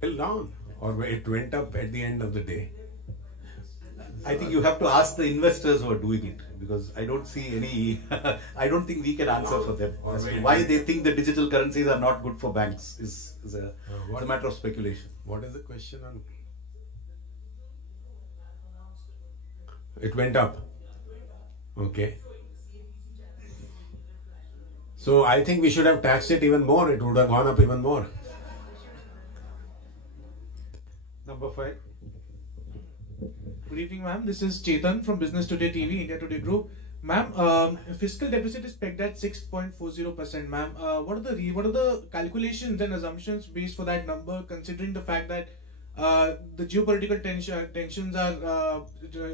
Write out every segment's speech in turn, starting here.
Till down, or it went up at the end of the day. I think you have to ask the investors who are doing it, because I don't see any. I don't think we can answer for them as to why they think the digital currencies are not good for banks. Is a matter of speculation. What is the question on? It went up. Okay. So I think we should have taxed it even more. It would have gone up even more. Number 5. Good evening, ma'am. This is Chetan from Business Today TV, India Today Group. Ma'am, fiscal deficit is pegged at 6.40%. Ma'am, what are the calculations and assumptions based for that number, considering the fact that the geopolitical tensions are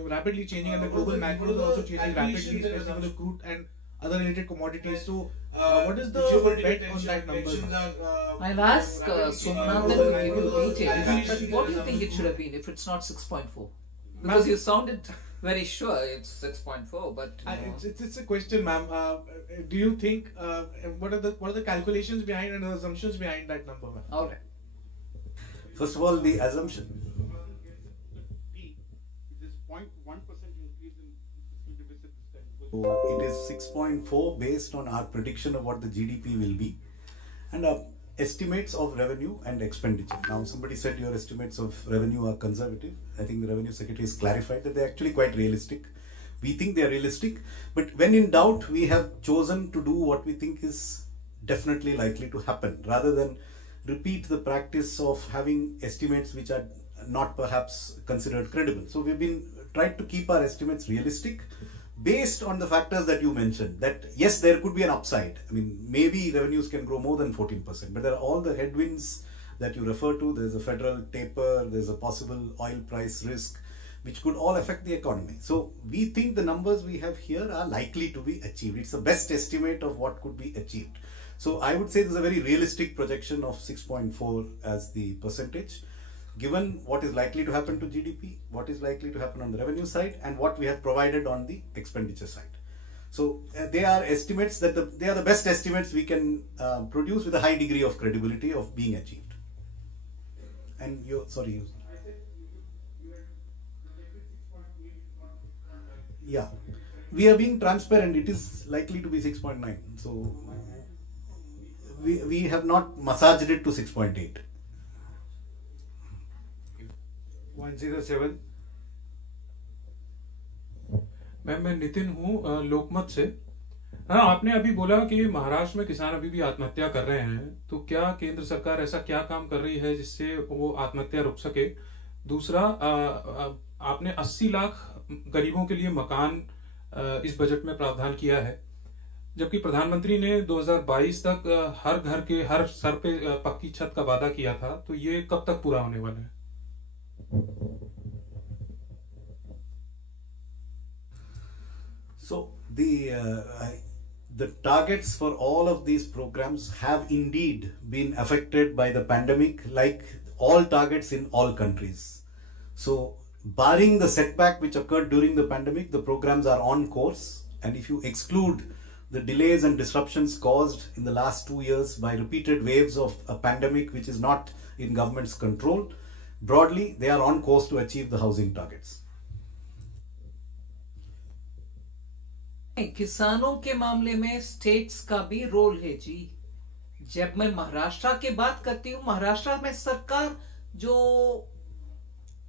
rapidly changing and the global macros are also changing rapidly, especially for the crude and other related commodities. So, what is the bet on that number? I'll ask Somnath to give you details. But what do you think it should have been if it's not 6.4? Because you sounded very sure it's 6.4, but it's a question, ma'am. Do you think what are the calculations behind and the assumptions behind that number, ma'am? all right. First of all, the assumption. So it is 6.4 based on our prediction of what the GDP will be, and estimates of revenue and expenditure. Now, somebody said your estimates of revenue are conservative. I think the Revenue Secretary has clarified that they're actually quite realistic. We think they're realistic, but when in doubt, we have chosen to do what we think is definitely likely to happen, rather than repeat the practice of having estimates which are not perhaps considered credible. So we've been trying to keep our estimates realistic, based on the factors that you mentioned, that yes, there could be an upside. I mean, maybe revenues can grow more than 14%, but there are all the headwinds that you refer to. There's a federal taper, there's a possible oil price risk, which could all affect the economy. So we think the numbers we have here are likely to be achieved. It's the best estimate of what could be achieved. So I would say there's a very realistic projection of 6.4 as the percentage, given what is likely to happen to GDP, what is likely to happen on the revenue side, and what we have provided on the expenditure side. So they are estimates that they are the best estimates we can produce with a high degree of credibility of being achieved. And yeah, we are being transparent. It is likely to be 6.9. So we have not massaged it to 6.8. 107. मैं नितिन हूँ लोकमत से। हाँ, आपने अभी बोला कि महाराष्ट्र में किसान अभी भी आत्महत्या कर रहे हैं, तो क्या केंद्र सरकार ऐसा क्या काम कर रही है जिससे वो आत्महत्या रुक सके? दूसरा, आपने 80 लाख गरीबों के लिए मकान इस बजट में प्रावधान किया है, जबकि प्रधानमंत्री ने 2022 तक हर घर के हर सर पे पक्की छत का वादा किया था, तो ये कब तक पूरा होने वाला है? So the targets for all of these programs have indeed been affected by the pandemic, like all targets in all countries. So barring the setback which occurred during the pandemic, the programs are on course. And if you exclude the delays and disruptions caused in the last 2 years by repeated waves of a pandemic which is not in government's control, broadly, they are on course to achieve the housing targets. किसानों के मामले में states का भी role है जी। जब मैं महाराष्ट्र की बात करती हूँ, महाराष्ट्र में सरकार जो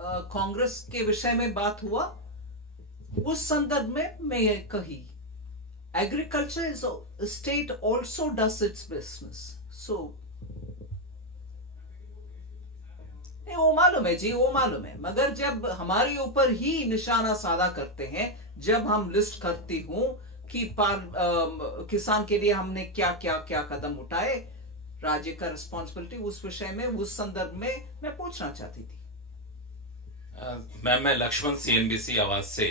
कांग्रेस के विषय में बात हुआ, उस संदर्भ में मैं ये कही, agriculture is state also does its business. So वो मालूम है जी, वो मालूम है, मगर जब हमारे ऊपर ही निशाना साधा करते हैं, जब हम लिस्ट करती हूं कि किसान के लिए हमने क्या क्या क्या कदम उठाए, राज्य का रिस्पॉन्सिबिलिटी उस विषय में, उस संदर्भ में मैं पूछना चाहती थी। मैम, मैं लक्ष्मण CNBC आवाज से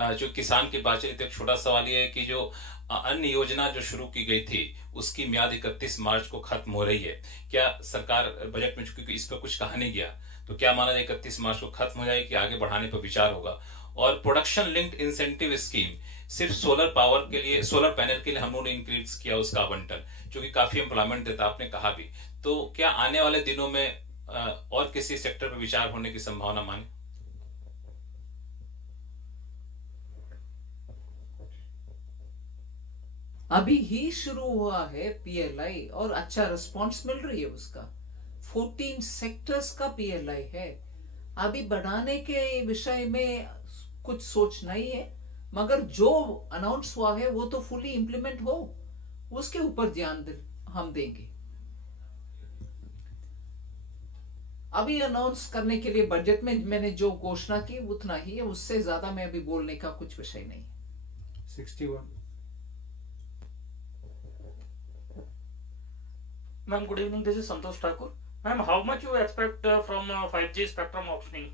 जो किसान की बात चली, तो एक छोटा सवाल ये है कि जो अन्य योजना जो शुरू की गई थी उसकी म्याद 31 मार्च को खत्म हो रही है। क्या सरकार बजट में, चूंकि इस पर कुछ कहा नहीं गया, तो क्या माना जाए 31 मार्च को खत्म हो जाएगी कि आगे बढ़ाने पर विचार होगा? और प्रोडक्शन लिंक्ड इंसेंटिव स्कीम सिर्फ सोलर पावर के लिए, सोलर पैनल के लिए हम लोगों ने इंक्रीज किया उसका आवंटन, जो कि काफी एम्प्लॉयमेंट देता, आपने कहा भी, तो क्या आने वाले दिनों में और किसी सेक्टर पर विचार होने की संभावना माने? अभी ही शुरू हुआ है पीएलआई और अच्छा रिस्पांस मिल रही है उसका। 14 सेक्टर्स का पीएलआई है। अभी बढ़ाने के विषय में कुछ सोचना ही है, मगर जो अनाउंस हुआ है वो तो फुली इंप्लीमेंट हो, उसके ऊपर ध्यान हम देंगे। अभी अनाउंस करने के लिए बजट में मैंने जो घोषणा की उतना ही है, उससे ज्यादा मैं अभी बोलने का कुछ विषय नहीं। 61. Ma'am, good evening. This is Santosh Thakur. Ma'am, how much you expect from 5G spectrum auctioning?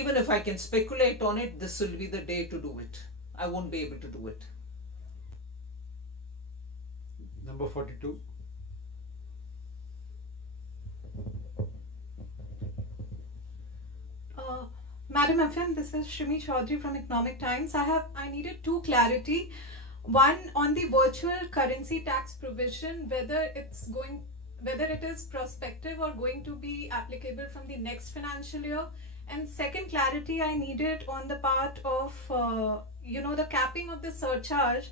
Even if I can speculate on it, this will be the day to do it. I won't be able to do it. Number 42. Madam FM, this is Shimi Chaudhary from Economic Times. I needed two clarity. One on the virtual currency tax provision, whether it is prospective or going to be applicable from the next financial year. And second clarity I needed on the part of the capping of the surcharge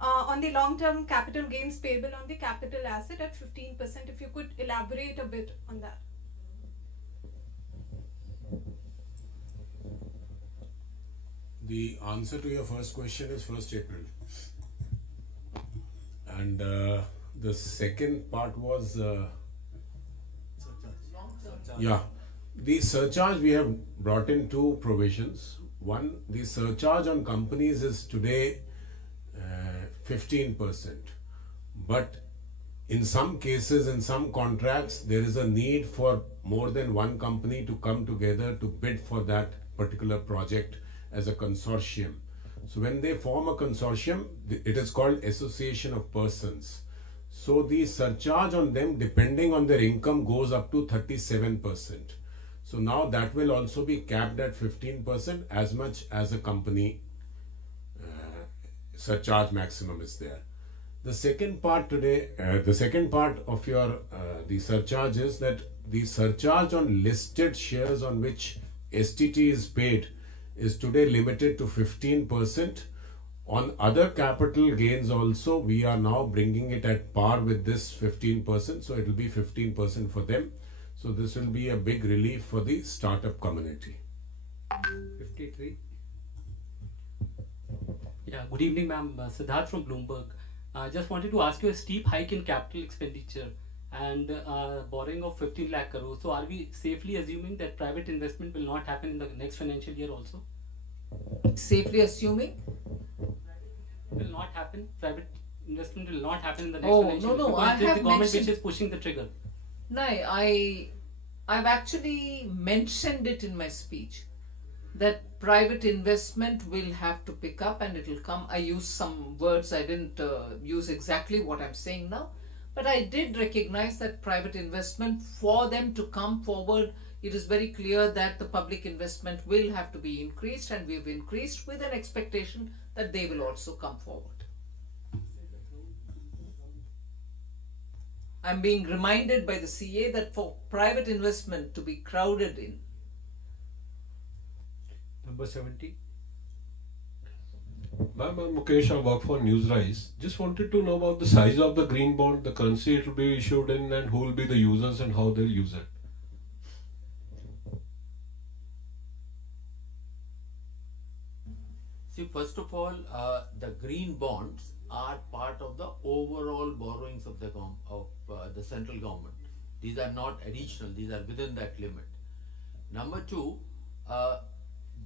on the long-term capital gains payable on the capital asset at 15%. If you could elaborate a bit on that. The answer to your first question is 1st April. And the second part was, the surcharge, we have brought in two provisions. One, the surcharge on companies is today 15%. But in some cases, in some contracts, there is a need for more than one company to come together to bid for that particular project as a consortium. So when they form a consortium, it is called association of persons. So the surcharge on them, depending on their income, goes up to 37%. So now that will also be capped at 15% as much as a company surcharge maximum is there. The second part today, the second part of your the surcharge is that the surcharge on listed shares on which STT is paid is today limited to 15%. On other capital gains also, we are now bringing it at par with this 15%. So it will be 15% for them. So this will be a big relief for the startup community. 53. Yeah, good evening, ma'am. Siddharth from Bloomberg. Just wanted to ask you a steep hike in capital expenditure and borrowing of 15 lakh crores. So are we safely assuming that private investment will not happen in the next financial year also? Safely assuming? Will not happen. Private investment will not happen in the next Oh, financial year. no, Because I it is have the government mentioned- which is pushing the trigger. No, I've actually mentioned it in my speech that private investment will have to pick up and it will come. I used some words, I didn't use exactly what I'm saying now, but I did recognize that private investment, for them to come forward, it is very clear that the public investment will have to be increased, and we've increased with an expectation that they will also come forward. I'm being reminded by the CA that for private investment to be crowded in, Number 70. Ma'am, I'm Mukesh. I work for Newsrise. Just wanted to know about the size of the green bond, the currency it will be issued in, and who will be the users and how they'll use it. See, first of all, the green bonds are part of the overall borrowings of the central government. These are not additional; these are within that limit. Number two,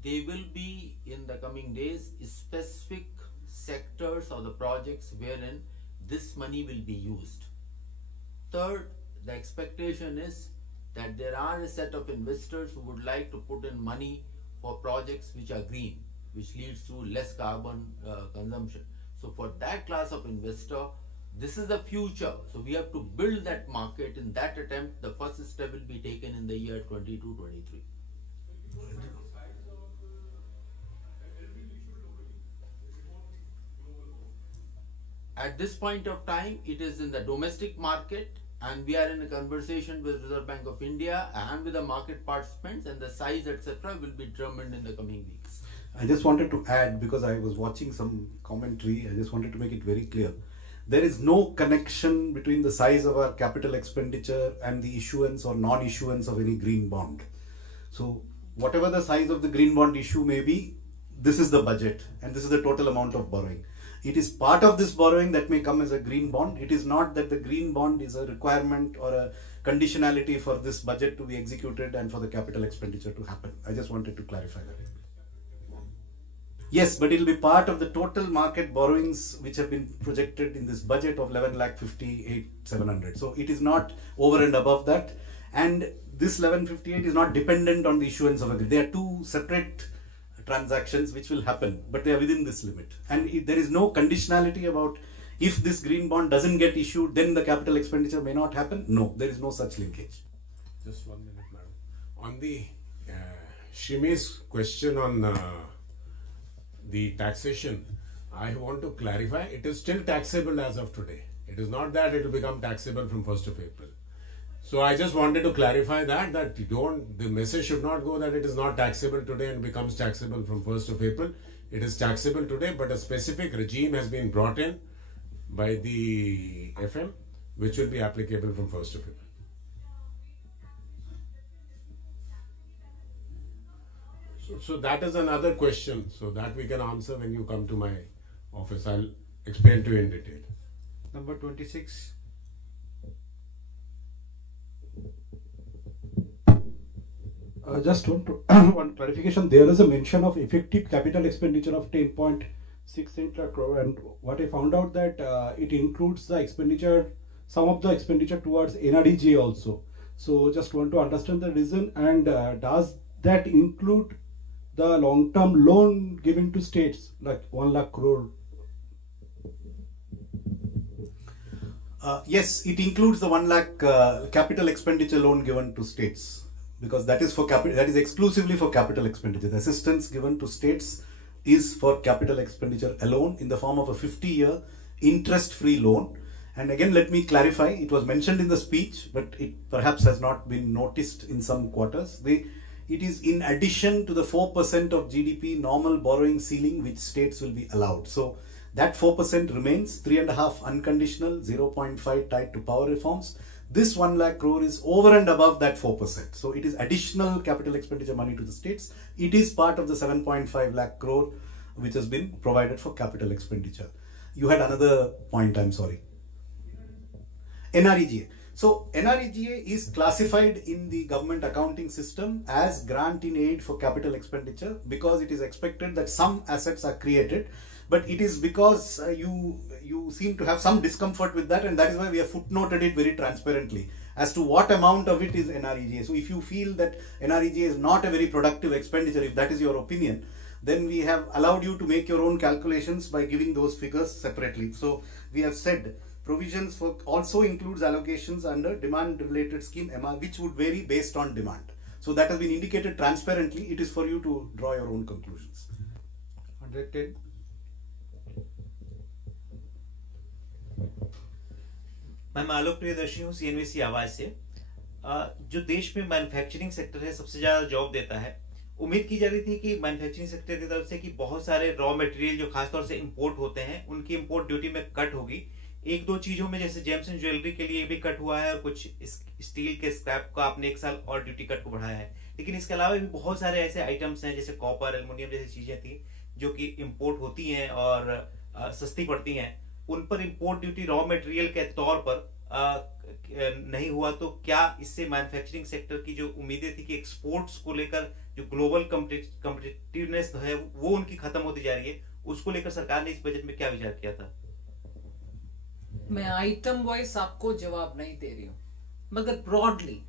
they will be in the coming days specific sectors or the projects wherein this money will be used. Third, the expectation is that there are a set of investors who would like to put in money for projects which are green, which leads to less carbon consumption. So for that class of investor, this is the future. So we have to build that market. In that attempt, the first step will be taken in the year 22-23. At this point of time, it is in the domestic market, and we are in a conversation with Reserve Bank of India and with the market participants, and the size, etc., will be determined in the coming weeks. I just wanted to add, because I was watching some commentary, I just wanted to make it very clear. There is no connection between the size of our capital expenditure and the issuance or non-issuance of any green bond. So whatever the size of the green bond issue may be, this is the budget and this is the total amount of borrowing. It is part of this borrowing that may come as a green bond. It is not that the green bond is a requirement or a conditionality for this budget to be executed and for the capital expenditure to happen. I just wanted to clarify that. Yes, but it will be part of the total market borrowings which have been projected in this budget of 11,58,700. So it is not over and above that. And this 1158 is not dependent on the issuance of a green. They are two separate transactions which will happen, but they are within this limit. And there is no conditionality about if this green bond doesn't get issued, then the capital expenditure may not happen. No, there is no such linkage. Just 1 minute, madam. On the Shimi's question on the taxation, I want to clarify, it is still taxable as of today. It is not that it will become taxable from 1st of April. So I just wanted to clarify that the message should not go that it is not taxable today and becomes taxable from 1st of April. It is taxable today, but a specific regime has been brought in by the FM, which will be applicable from 1st of April. So that is another question, so that we can answer when you come to my office. I'll explain to you in detail. Number 26. Just one clarification. There is a mention of effective capital expenditure of 10.68 lakh crore, and what I found out that it includes the expenditure, some of the expenditure towards NREGA also. So just want to understand the reason, and does that include the long-term loan given to states like 1 lakh crore? Yes, it includes the 1 lakh capital expenditure loan given to states, because that is for that is exclusively for capital expenditure. The assistance given to states is for capital expenditure alone in the form of a 50-year interest-free loan. And again, let me clarify, it was mentioned in the speech, but it perhaps has not been noticed in some quarters. It is in addition to the 4% of GDP normal borrowing ceiling which states will be allowed. So that 4% remains, 3.5 unconditional, 0.5 tied to power reforms. This 1 lakh crore is over and above that 4%. So it is additional capital expenditure money to the states. It is part of the 7.5 lakh crore which has been provided for capital expenditure. You had another point, I'm sorry. NREGA. So NREGA is classified in the government accounting system as grant in aid for capital expenditure, because it is expected that some assets are created, but it is because you seem to have some discomfort with that, and that is why we have footnoted it very transparently as to what amount of it is NREGA. So if you feel that NREGA is not a very productive expenditure, if that is your opinion, then we have allowed you to make your own calculations by giving those figures separately. So we have said provisions for also includes allocations under demand related scheme MR, which would vary based on demand. So that has been indicated transparently. It is for you to draw your own conclusions. 110. मैं आलोक प्रियदर्शी हूँ CNBC आवाज से। जो देश में manufacturing sector है सबसे ज्यादा जॉब देता है, उम्मीद की जा रही थी कि मैन्युफैक्चरिंग सेक्टर की तरफ से कि बहुत सारे रॉ मटेरियल जो खासतौर से इंपोर्ट होते हैं उनकी इंपोर्ट ड्यूटी में कट होगी। एक दो चीजों में जैसे जेम्स एंड ज्वेलरी के लिए भी कट हुआ है, और कुछ स्टील के स्क्रैप का आपने 1 साल और ड्यूटी कट को बढ़ाया है। लेकिन इसके अलावा भी बहुत सारे ऐसे आइटम्स हैं जैसे कॉपर, एल्युमिनियम जैसी चीजें थी जो कि इंपोर्ट होती हैं और सस्ती पड़ती हैं, उन पर इंपोर्ट ड्यूटी रॉ मटेरियल के तौर पर नहीं हुआ। तो क्या इससे मैन्युफैक्चरिंग सेक्टर की जो उम्मीदें थी कि एक्सपोर्ट्स को लेकर जो ग्लोबल कम्पिटिटिवनेस है वो उनकी खत्म होती जा रही है, उसको लेकर सरकार ने इस बजट में क्या विचार किया था? मैं आइटम वाइज आपको जवाब नहीं दे रही हूं, मगर broadly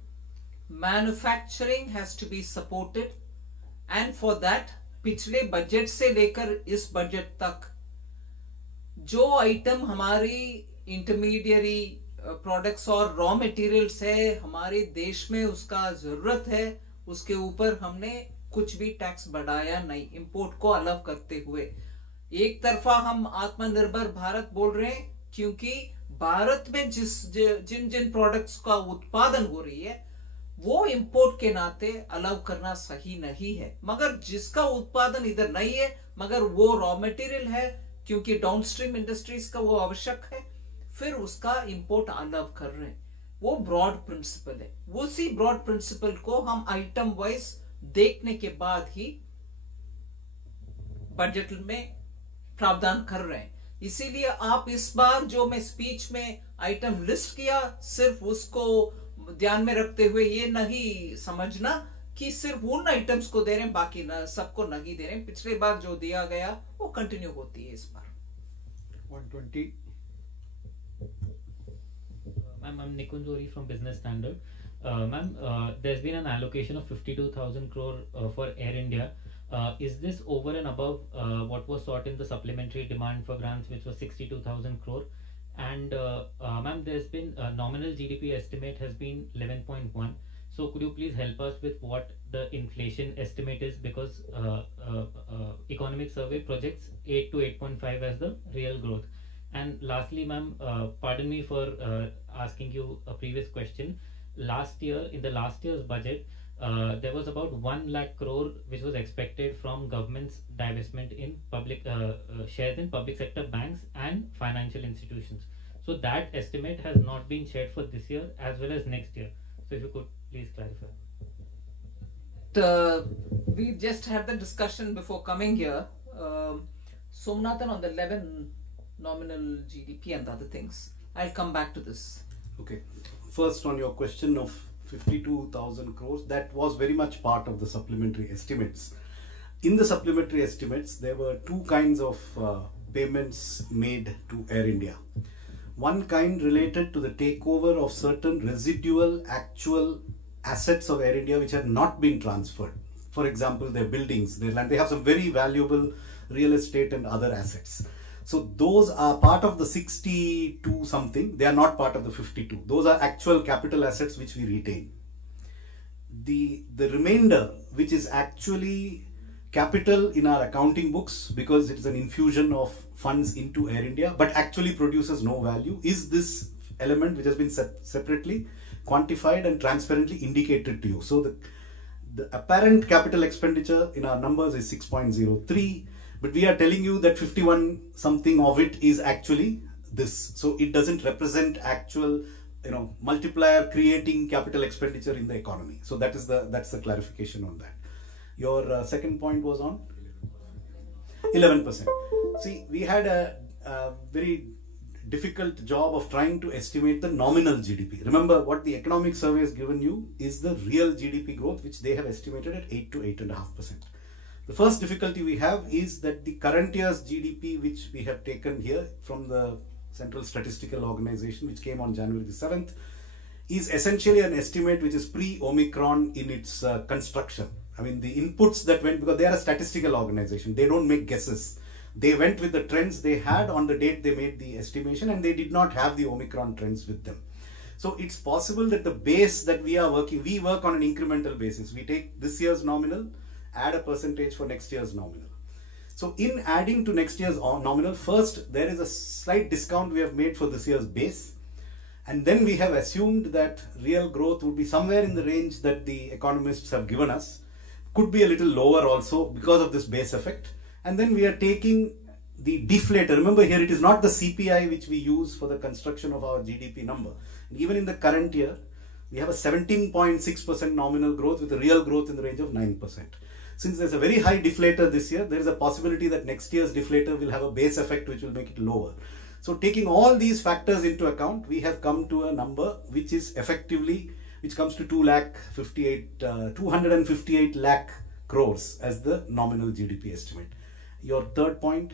manufacturing has to be supported, and for that पिछले बजट से लेकर इस बजट तक जो आइटम हमारी इंटरमीडियरी प्रोडक्ट्स और रॉ मटेरियल्स है हमारे देश में उसका जरूरत है, उसके ऊपर हमने कुछ भी टैक्स बढ़ाया नहीं, इंपोर्ट को अलग करते हुए। एक तरफा हम आत्मनिर्भर भारत बोल रहे हैं, क्योंकि भारत में जिन जिन प्रोडक्ट्स का उत्पादन हो रही है वो इंपोर्ट के नाते अलाउ करना सही नहीं है, मगर जिसका उत्पादन इधर नहीं है मगर वो रॉ मटेरियल है क्योंकि डाउनस्ट्रीम इंडस्ट्रीज का वो आवश्यक है, फिर उसका इंपोर्ट अलाउ कर रहे हैं। वो ब्रॉड प्रिंसिपल है। उसी ब्रॉड प्रिंसिपल को हम आइटम वाइज देखने के बाद ही बजट में प्रावधान कर रहे हैं। इसीलिए आप इस बार जो मैं स्पीच में आइटम लिस्ट किया, सिर्फ उसको ध्यान में रखते हुए ये नहीं समझना कि सिर्फ उन आइटम्स को दे रहे हैं, बाकी ना सबको नहीं दे रहे हैं। पिछले बार जो दिया गया वो कंटिन्यू होती है इस बार। 120. Ma'am, I'm Nikunj Ori from Business Standard. Ma'am, there's been an allocation of 52,000 crore for Air India. Is this over and above what was sought in the supplementary demand for grants, which was 62,000 crore? And ma'am, there's been nominal GDP estimate has been 11.1. So could you please help us with what the inflation estimate is, because economic survey projects 8 to 8.5 as the real growth. And lastly, ma'am, pardon me for asking you a previous question. Last year, in the last year's budget, there was about 1 lakh crore which was expected from government's divestment in public shares in public sector banks and financial institutions. So that estimate has not been shared for this year as well as next year. So if you could please clarify. We just had the discussion before coming here. Somnathan, on the 11 nominal GDP and other things. I'll come back to this. Okay. First, on your question of 52,000 crores, that was very much part of the supplementary estimates. In the supplementary estimates, there were two kinds of payments made to Air India. One kind related to the takeover of certain residual actual assets of Air India which have not been transferred. For example, their buildings, their land, they have some very valuable real estate and other assets. So those are part of the 62 something, they are not part of the 52. Those are actual capital assets which we retain. The remainder, which is actually capital in our accounting books because it is an infusion of funds into Air India but actually produces no value, is this element which has been separately quantified and transparently indicated to you. So the apparent capital expenditure in our numbers is 6.03, but we are telling you that 51 something of it is actually this. So it doesn't represent actual, multiplier creating capital expenditure in the economy. So that's the clarification on that. Your second point was on 11%. See, we had a very difficult job of trying to estimate the nominal GDP. Remember, what the economic survey has given you is the real GDP growth, which they have estimated at 8 to 8.5%. The first difficulty we have is that the current year's GDP, which we have taken here from the Central Statistical Organization, which came on January the 7th, is essentially an estimate which is pre-Omicron in its construction. I mean, the inputs that went, because they are a statistical organization, they don't make guesses. They went with the trends they had on the date they made the estimation, and they did not have the Omicron trends with them. So it's possible that the base that we are working, we work on an incremental basis. We take this year's nominal, add a percentage for next year's nominal. So in adding to next year's nominal, first there is a slight discount we have made for this year's base. And then we have assumed that real growth would be somewhere in the range that the economists have given us. Could be a little lower also because of this base effect. And then we are taking the deflator. Remember, here it is not the CPI which we use for the construction of our GDP number. And even in the current year, we have a 17.6% nominal growth with a real growth in the range of 9%. Since there's a very high deflator this year, there is a possibility that next year's deflator will have a base effect which will make it lower. So taking all these factors into account, we have come to a number which is effectively, which comes to 258 lakh crores as the nominal GDP estimate. Your third point,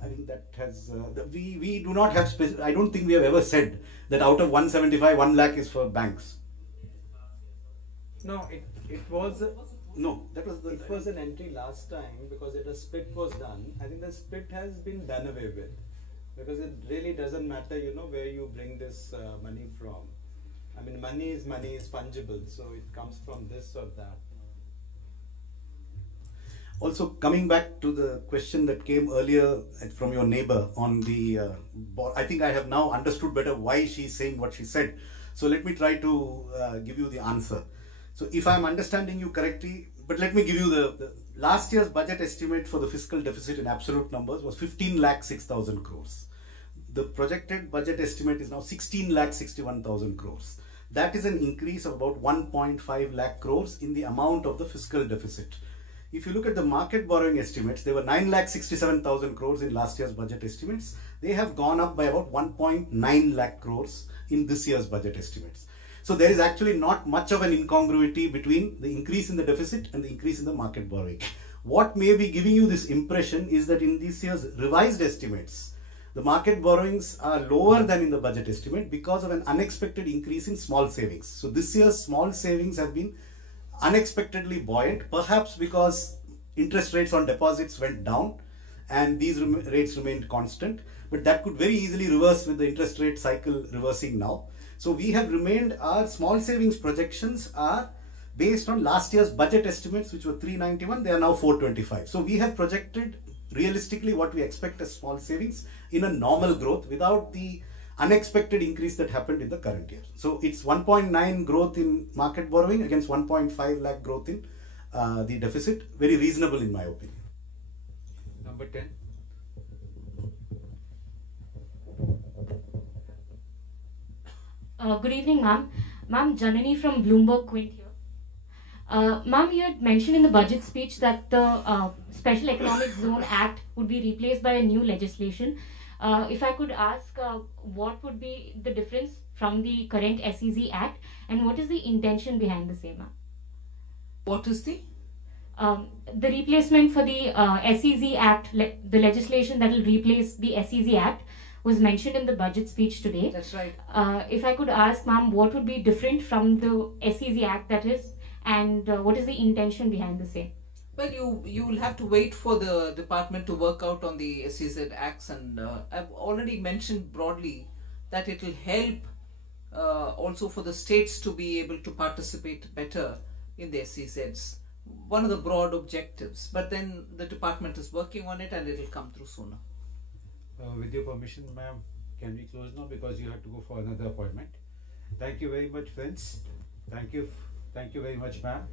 I think that has, we do not have, I don't think we have ever said that out of 175, 1 lakh is for banks. No, it was. No, that was the. It was an entry last time because a split was done. I think the split has been done away with because it really doesn't matter, where you bring this money from. I mean, money is fungible, so it comes from this or that. Also, coming back to the question that came earlier from your neighbor on the, I think I have now understood better why she's saying what she said. So let me try to give you the answer. So if I'm understanding you correctly, but let me give you the last year's budget estimate for the fiscal deficit in absolute numbers was 15,06,000 crores. The projected budget estimate is now 16,61,000 crores. That is an increase of about 1.5 lakh crores in the amount of the fiscal deficit. If you look at the market borrowing estimates, they were 9,67,000 crores in last year's budget estimates. They have gone up by about 1.9 lakh crores in this year's budget estimates. So there is actually not much of an incongruity between the increase in the deficit and the increase in the market borrowing. What may be giving you this impression is that in this year's revised estimates, the market borrowings are lower than in the budget estimate because of an unexpected increase in small savings. So this year's small savings have been unexpectedly buoyant, perhaps because interest rates on deposits went down and these rates remained constant, but that could very easily reverse with the interest rate cycle reversing now. So we have remained, our small savings projections are based on last year's budget estimates, which were 391, they are now 425. So we have projected realistically what we expect as small savings in a normal growth without the unexpected increase that happened in the current year. So it's 1.9 growth in market borrowing against 1.5 lakh growth in the deficit. Very reasonable in my opinion. Number 10. Good evening, ma'am. Ma'am, Janani from Bloomberg Quint here. Ma'am, you had mentioned in the budget speech that the Special Economic Zone Act would be replaced by a new legislation. If I could ask, what would be the difference from the current SEZ Act and what is the intention behind the same, ma'am? What is the replacement for the SEZ Act, the legislation that will replace the SEZ Act was mentioned in the budget speech today. That's right. If I could ask, ma'am, what would be different from the SEZ Act that is, and what is the intention behind the same? Well, you will have to wait for the department to work out on the SEZ acts, and I've already mentioned broadly that it will help also for the states to be able to participate better in the SEZs. One of the broad objectives, but then the department is working on it and it will come through sooner. With your permission, ma'am, can we close now because you have to go for another appointment? Thank you very much, friends. Thank you very much, ma'am.